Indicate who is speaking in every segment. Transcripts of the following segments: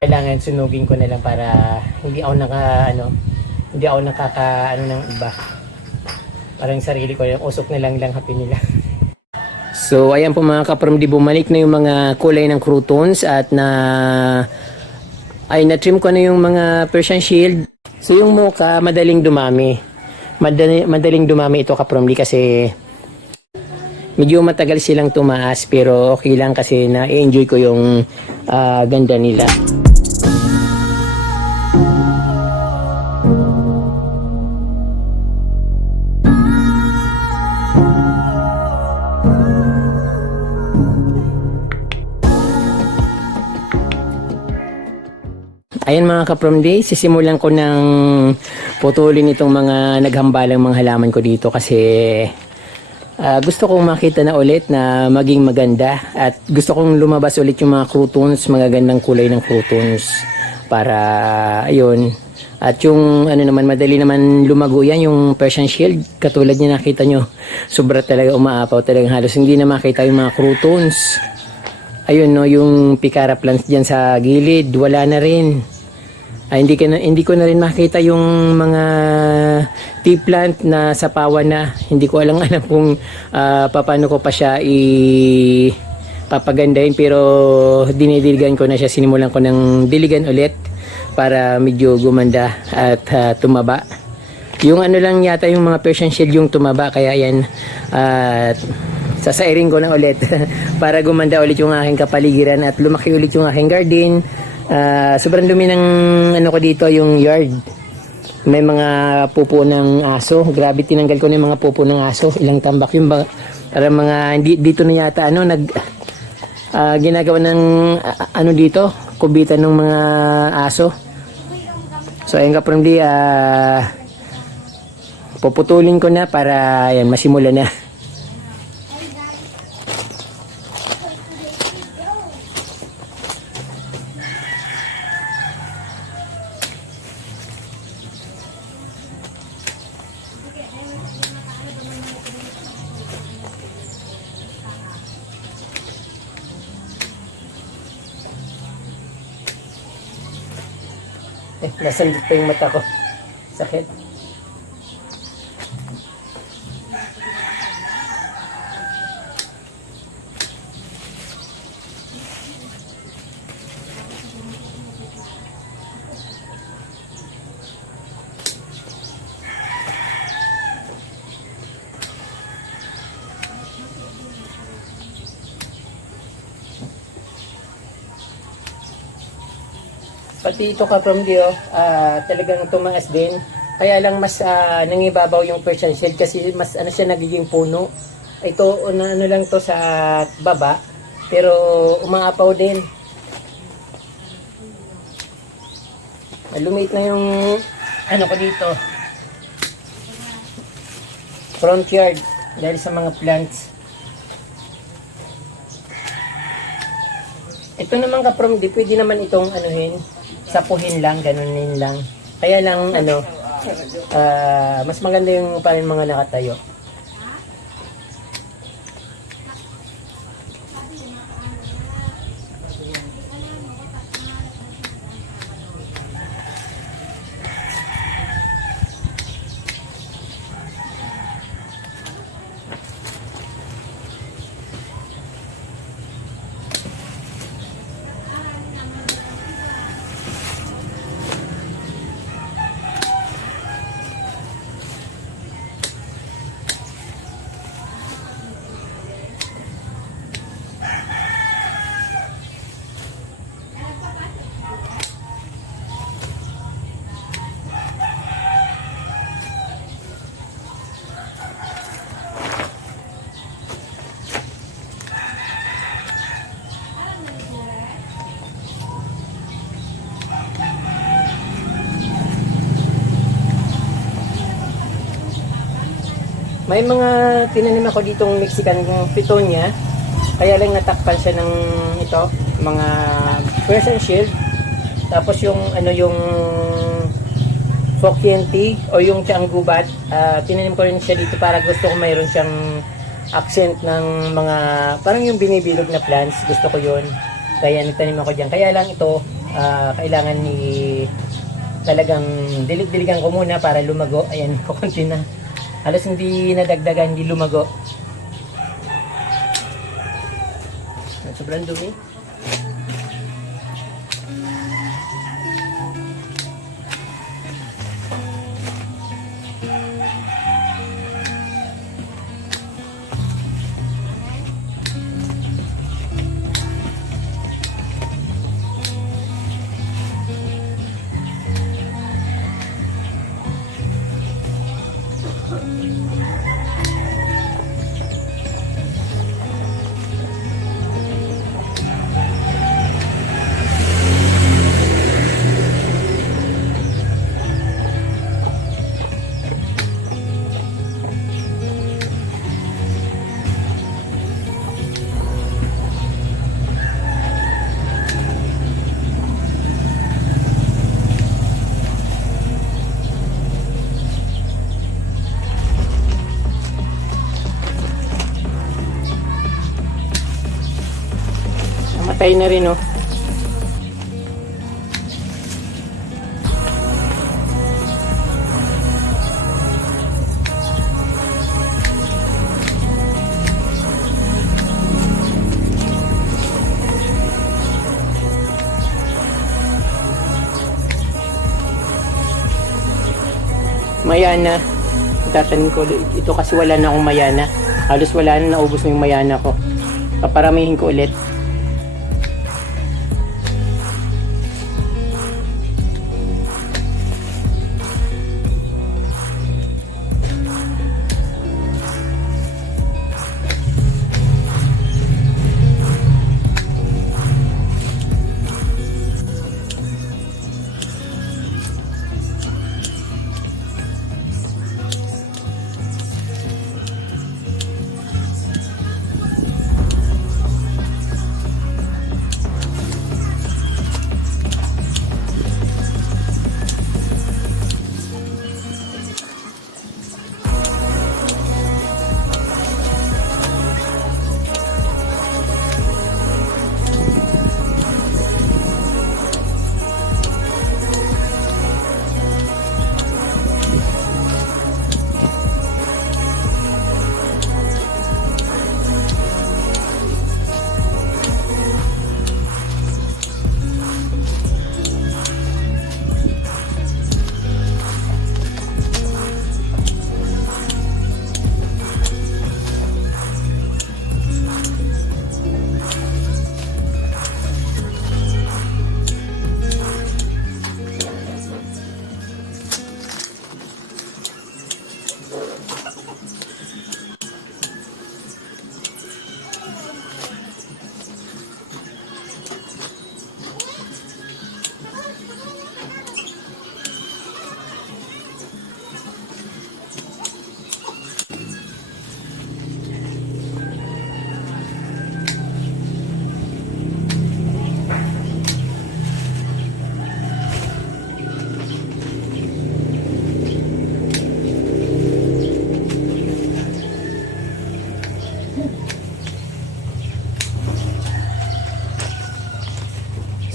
Speaker 1: Kailangan sunugin ko na lang para hindi ako naka ano, hindi ako nakaka ano ng iba. Parang sarili ko yung usok na lang lang happy nila. So ayan po mga kaprom di bumalik na yung mga kulay ng croutons at na ay na-trim ko na yung mga Persian shield. So yung mocha madaling dumami. Madali, madaling dumami ito kaprom di kasi medyo matagal silang tumaas pero okay lang kasi na-enjoy ko yung ah, ganda nila. Ayan mga kaprom sisimulan ko ng putulin itong mga naghambalang mga halaman ko dito kasi ah, gusto kong makita na ulit na maging maganda at gusto kong lumabas ulit yung mga croutons, mga gandang kulay ng croutons para ayun. At yung ano naman madali naman lumago yan yung Persian shield katulad niya nakita nyo. Sobra talaga umaapaw talagang halos hindi na makita yung mga croutons. Ayun no, yung picara plants diyan sa gilid, wala na rin. Ay, hindi, ko na, hindi ko na rin makita yung mga tea plant na sa pawa na. Hindi ko alam alam kung ah, paano ko pa siya i pero dinidiligan ko na siya. Sinimulan ko ng diligan ulit para medyo gumanda at ah, tumaba. Yung ano lang yata yung mga Persian shield yung tumaba kaya yan at sasairin ko na ulit para gumanda ulit yung aking kapaligiran at lumaki ulit yung aking garden. Ah, sobrang dumi ng ano ko dito yung yard. May mga pupo ng aso. Grabe tinanggal ko na yung mga pupo ng aso. Ilang tambak yung ba para mga dito na yata ano nag ah, ginagawa ng ah, ano dito, kubitan ng mga aso. So ayun ka from di ah puputulin ko na para yan masimula na. Eh, nasandit pa yung mata ko. Sakit. Pati ito ka from Dio, ah, talagang tumaas din. Kaya lang mas ah, nangibabaw yung Persian shell kasi mas ano siya nagiging puno. Ito ano, ano lang to sa baba pero umaapaw din. Lumit na yung ano ko dito. Front yard dahil sa mga plants. Ito naman ka from di pwede naman itong anuhin, sapuhin lang, ganunin lang. Kaya lang ano, ah, mas maganda yung parang mga nakatayo. May mga tinanim ako ditong Mexican pitonia. Kaya lang natakpan siya ng ito, mga Persian shield. Tapos yung ano yung Fokyenty o yung Tiang Gubat. Ah, tinanim ko rin siya dito para gusto ko mayroon siyang accent ng mga, parang yung binibilog na plants. Gusto ko yun. Kaya nagtanim ako dyan. Kaya lang ito, ah, kailangan ni talagang dilig-diligan ko muna para lumago. Ayan, kukunti na. Halos hindi nadagdagan, hindi lumago. Sobrang dumi. Namatay na rin, oh. Mayana. Tatanim ko. Ito kasi wala na akong mayana. Halos wala na, naubos na yung mayana ko. Paparamihin ko ulit.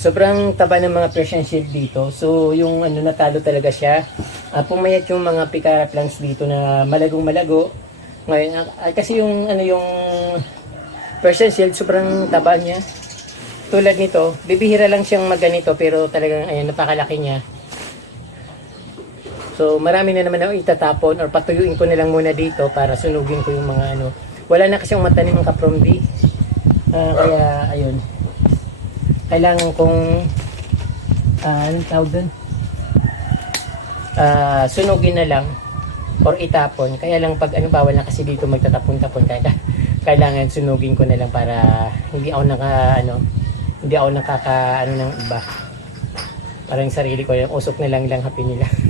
Speaker 1: Sobrang taba ng mga Persian shield dito. So, yung ano, natalo talaga siya. Ah, pumayat yung mga picara plants dito na malagong malago. Ngayon, ah, kasi yung ano yung Persian shield, sobrang taba niya. Tulad nito, bibihira lang siyang maganito pero talagang ayan, napakalaki niya. So, marami na naman ako itatapon or patuyuin ko na lang muna dito para sunugin ko yung mga ano. Wala na kasi yung matanim ng kapromdi. Ah, kaya, ayun kailangan kong ah, anong tawag doon? Ah, sunugin na lang or itapon. Kaya lang pag ano bawal na kasi dito magtatapon-tapon kaya kailangan sunugin ko na lang para hindi ako naka ano hindi ako nakaka ano ng iba. Parang sarili ko yung usok na lang lang happy nila.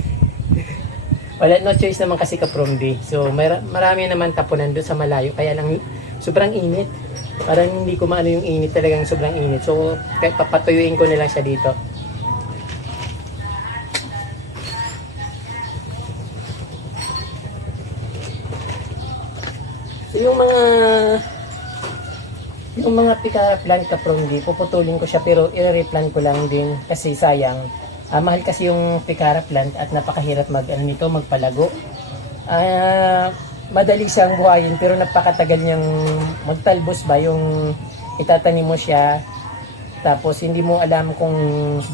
Speaker 1: Wala, no choice naman kasi kaprombi. So, mar- marami naman tapunan doon sa malayo. Kaya lang, sobrang init. Parang hindi ko maano yung init talagang sobrang init. So, papatuyuin ko na lang siya dito. So, yung mga yung mga pika plant ka prombi, puputulin ko siya pero i-replant ko lang din kasi sayang. Ah, mahal kasi yung picara plant at napakahirap mag ano nito, magpalago. Ah, madali siyang buhayin pero napakatagal niyang magtalbos ba yung itatanim mo siya tapos hindi mo alam kung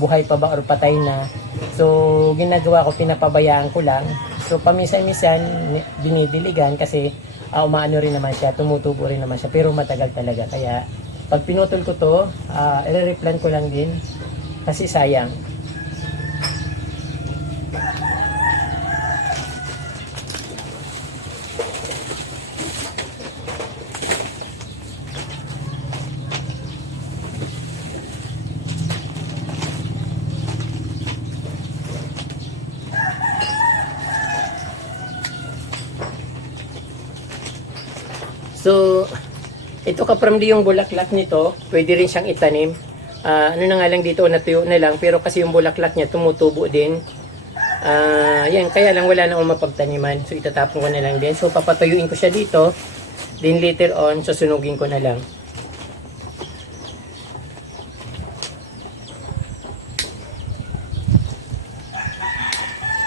Speaker 1: buhay pa ba or patay na. So ginagawa ko, pinapabayaan ko lang. So paminsan-minsan ni- dinidiligan kasi ah, umaano rin naman siya, tumutubo rin naman siya pero matagal talaga. Kaya pag pinutol ko to, uh, i-replant ko lang din kasi sayang. So, ito kapramdi yung bulaklak nito, pwede rin siyang itanim. Ah, ano na nga lang dito, natuyo na lang, pero kasi yung bulaklak niya tumutubo din. Ah, yan, kaya lang wala na akong mapagtaniman. So, itatapon ko na lang din. So, papatuyuin ko siya dito. Then later on, susunugin ko na lang.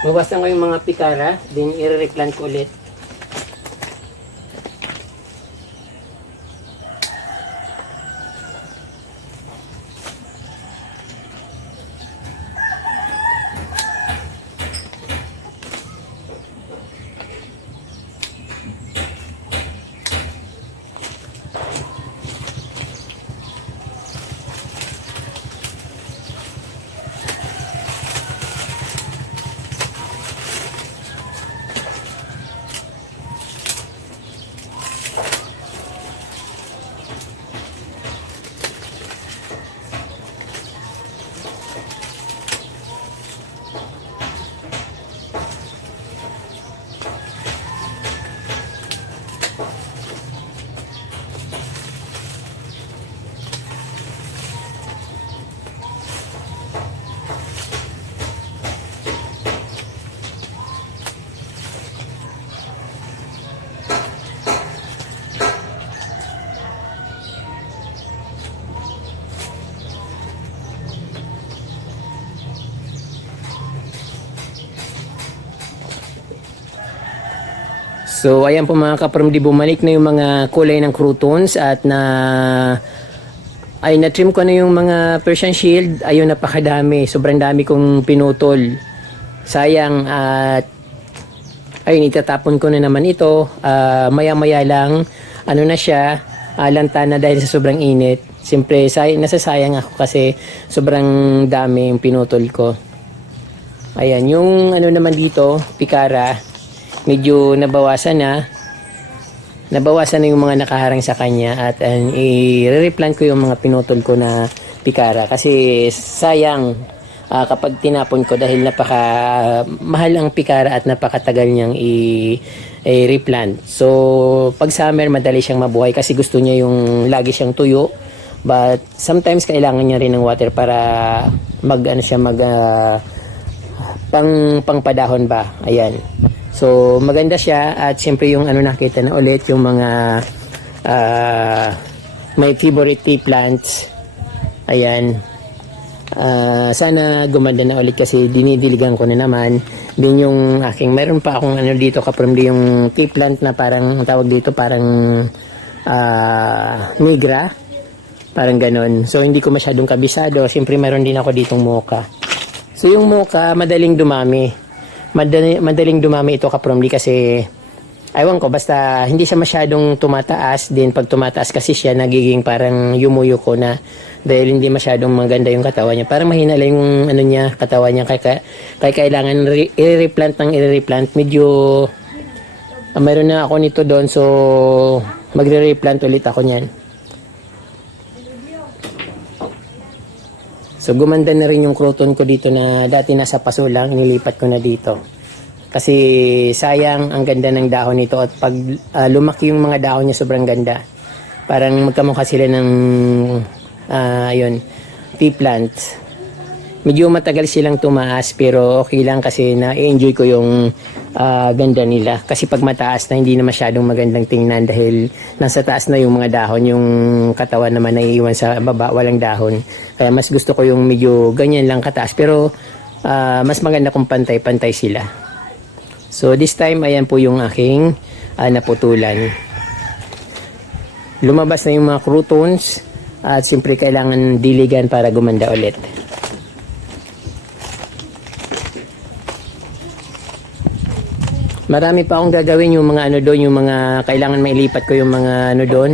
Speaker 1: Bawasan ko yung mga pikara, then i-replant ko ulit. So, ayan po mga kaprom, bumalik na yung mga kulay ng croutons at na ay na-trim ko na yung mga Persian Shield. Ayun, napakadami. Sobrang dami kong pinutol. Sayang at ayun, itatapon ko na naman ito. Ah, maya-maya lang, ano na siya, ah, lanta na dahil sa sobrang init. Siyempre, say nasasayang ako kasi sobrang dami yung pinutol ko. Ayan, yung ano naman dito, pikara, medyo nabawasan na. Nabawasan na yung mga nakaharang sa kanya at i-replant ko yung mga pinutol ko na pikara kasi sayang ah, kapag tinapon ko dahil napaka mahal ang pikara at napakatagal niyang i- i-replant. So, pag summer madali siyang mabuhay kasi gusto niya yung lagi siyang tuyo. But sometimes kailangan niya rin ng water para mag ano siya mag ah, pang pangpadahon ba. Ayan. So maganda siya at siyempre yung ano nakita na ulit yung mga ah, may favorite tea plants. Ayan. Ah, sana gumanda na ulit kasi dinidiligan ko na naman. Din yung aking meron pa akong ano dito kapramdi yung tea plant na parang ang tawag dito parang ah, migra. Parang ganon. So hindi ko masyadong kabisado. Siyempre meron din ako ditong mocha. So yung mocha, madaling dumami. Madali, madaling dumami ito kapromli kasi aywan ko, basta hindi siya masyadong tumataas. Din pag tumataas kasi siya, nagiging parang yumuyo ko na dahil hindi masyadong maganda yung katawan niya. Parang mahina lang yung ano niya, katawan niya. Kaya, kaya kailangan re- i-replant ng i-replant. Medyo ah, mayroon na ako nito doon so magre-replant ulit ako niyan. So gumanda na rin yung crouton ko dito na dati nasa paso lang, inilipat ko na dito. Kasi sayang ang ganda ng dahon nito at pag ah, lumaki yung mga dahon niya sobrang ganda. Parang magkamukha sila ng ah, ayun, tea plant. Medyo matagal silang tumaas pero okay lang kasi na-enjoy ko yung ah, ganda nila. Kasi pag mataas na hindi na masyadong magandang tingnan dahil nasa taas na yung mga dahon, yung katawan naman naiiwan sa baba, walang dahon. Kaya mas gusto ko yung medyo ganyan lang kataas pero ah, mas maganda kung pantay-pantay sila. So this time ayan po yung aking ah, naputulan. Lumabas na yung mga croutons at siyempre kailangan diligan para gumanda ulit. Marami pa akong gagawin yung mga ano doon, yung mga kailangan mailipat ko yung mga ano doon.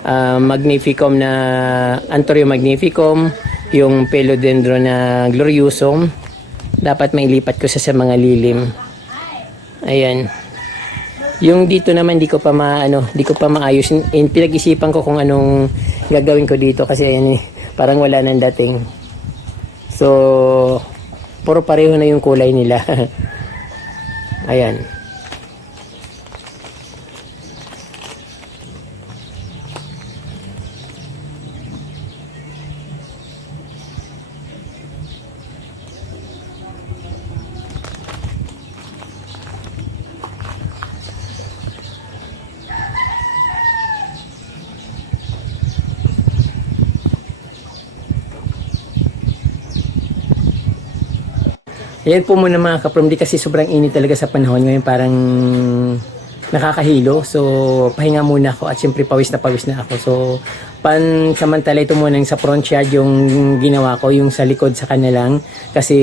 Speaker 1: Ah, magnificum na Anthurium magnificum, yung Philodendron na gloriosum. Dapat mailipat ko sa sa mga lilim. Ayan. Yung dito naman di ko pa maano, di ko pa maayos. In, pinag-isipan ko kung anong gagawin ko dito kasi ayan eh, parang wala nang dating. So, puro pareho na yung kulay nila. ayan. Yan po muna mga kaprom, di kasi sobrang init talaga sa panahon ngayon, parang nakakahilo. So, pahinga muna ako at syempre pawis na pawis na ako. So, pan samantala ito muna sa front yard yung ginawa ko, yung sa likod sa kanilang kasi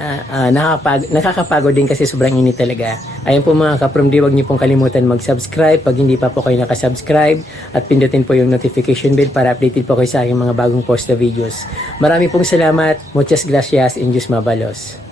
Speaker 1: ah, ah, nakakapag, nakakapagod din kasi sobrang init talaga. Ayan po mga kaprom, di wag niyo pong kalimutan mag-subscribe pag hindi pa po kayo nakasubscribe at pindutin po yung notification bell para updated po kayo sa aking mga bagong post na videos. Marami pong salamat. Muchas gracias. and Diyos mabalos.